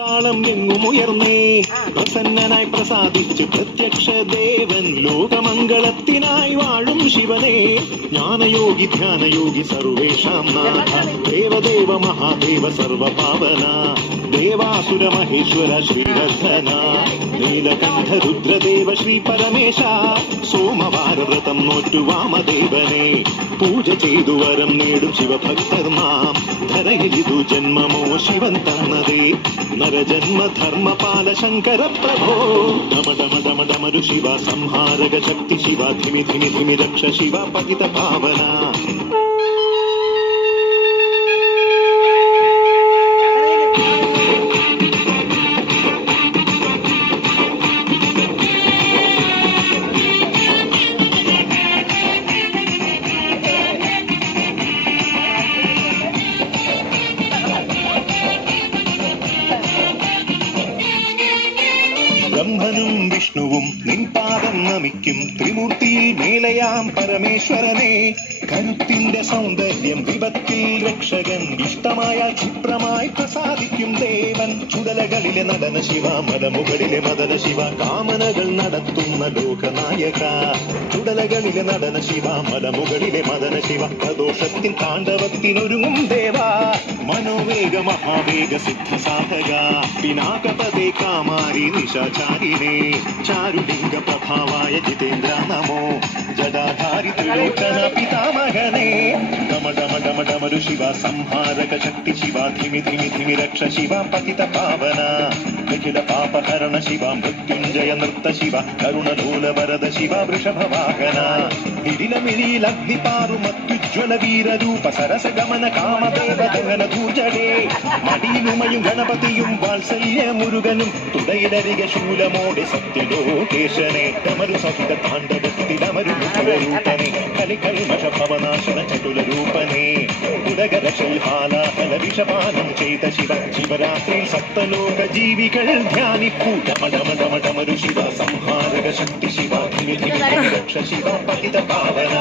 താളം എങ്ങുമുയർന്നേ പ്രസന്നനായി പ്രസാദിച്ചു പ്രത്യക്ഷ ദേവൻ ലോകമംഗളത്തിനായി വാഴും ശിവനെ ജ്ഞാനയോഗി ധ്യാനയോഗി സർവേഷാം നാഥ ദേവദേവ മഹാദേവ സർവപാവന ദേവാസുര മഹേശ്വര ശ്രീവർദ്ധന നീലകണ്ഠ രുദ്രദേവ ശ്രീ പരമേശ സോമവാരവ്രതം നോറ്റു വാമദേവനെ പൂജ ചെയ്തു വരം നേടും ശിവഭക്തർ നാം ധരയിലിതു ജന്മമോ ശിവൻ തന്നതേ നരജന്മ ധർമ്മപാല ശങ്കര പ്രഭോ ഡമ ഡമ ഡമ ഡമരു ശിവ സംഹാരക ശക്തി ശിവ ധിമി ധിമി ധിമി രക്ഷ ശിവ പതിത പാവന ബ്രഹ്മനും വിഷ്ണുവും നിൻപാദം നമിക്കും ത്രിമൂർത്തിയിൽ മേലയാം പരമേശ്വരനെ കരുത്തിന്റെ സൗന്ദര്യം വിപത്തിൽ രക്ഷകൻ ഇഷ്ടമായ ക്ഷിപ്രമായി പ്രസാദിക്കും ദേവൻ ചുടലകളിലെ നടന ശിവ മലമുകളിലെ മദന ശിവ കാമനകൾ നടത്തുന്ന ലോകനായക ചുടലകളിലെ നടന ശിവ മലമുകളിലെ മദന ശിവ പ്രദോഷത്തിൻ താണ്ഡവത്തിനൊരുങ്ങും ദേവ മനോവേഗ മഹാവേഗ സിദ്ധ സാധക പിനാകപദേ കാമാരി നിശാചാരിണേ ചാരുലിംഗ പ്രഭാവായ ജിതേന്ദ്ര നമോ ജടാധാരി ത്രിലോചന പിതാമഹനേ ഡമ ഡമ ഡമ ഡമരു ശിവ സംഹാരക ശക്തി ശിവ ധിമി ധിമി ധിമി രക്ഷ ശിവ പതിത പാവന നിഖില പാപഹരണ ശിവ മൃത്യുഞ്ജയ നൃത്ത ശിവ കരുണലോല വരദ ശിവ വൃഷഭവാഹന ഹിരിലമിഴിയിൽ അഗ്നിപാറുമത്യുജ്വല വീരരൂപ സരസ ഗമന കാമദേവ ദഹന ദൂജടേ മടിയിലുമയും ഗണപതിയും വാത്സല്യ മുരുകനും തുടയിലരിക ശൂലമോടെ സത്യലോകേശനെ ഡമരു സഹിത താണ്ഡവത്തിലമരു മുഖരൂപനെ കലികൽമഷ ഭവനാശന ചതുല രൂപനെ ഉദകര ശൈഹാലാഹല വിഷപാനം ചെയ്ത ശിവ ശിവരാത്രി സപ്തലോക ജീവികൾ ധ്യാനിപ്പൂ ഡമ ഡമ ഡമ ഡമരു ശിവ സംഹാരക ശക്തി ശിവ ധിമി ധിമി രക്ഷ ശിവ പതിത പാവന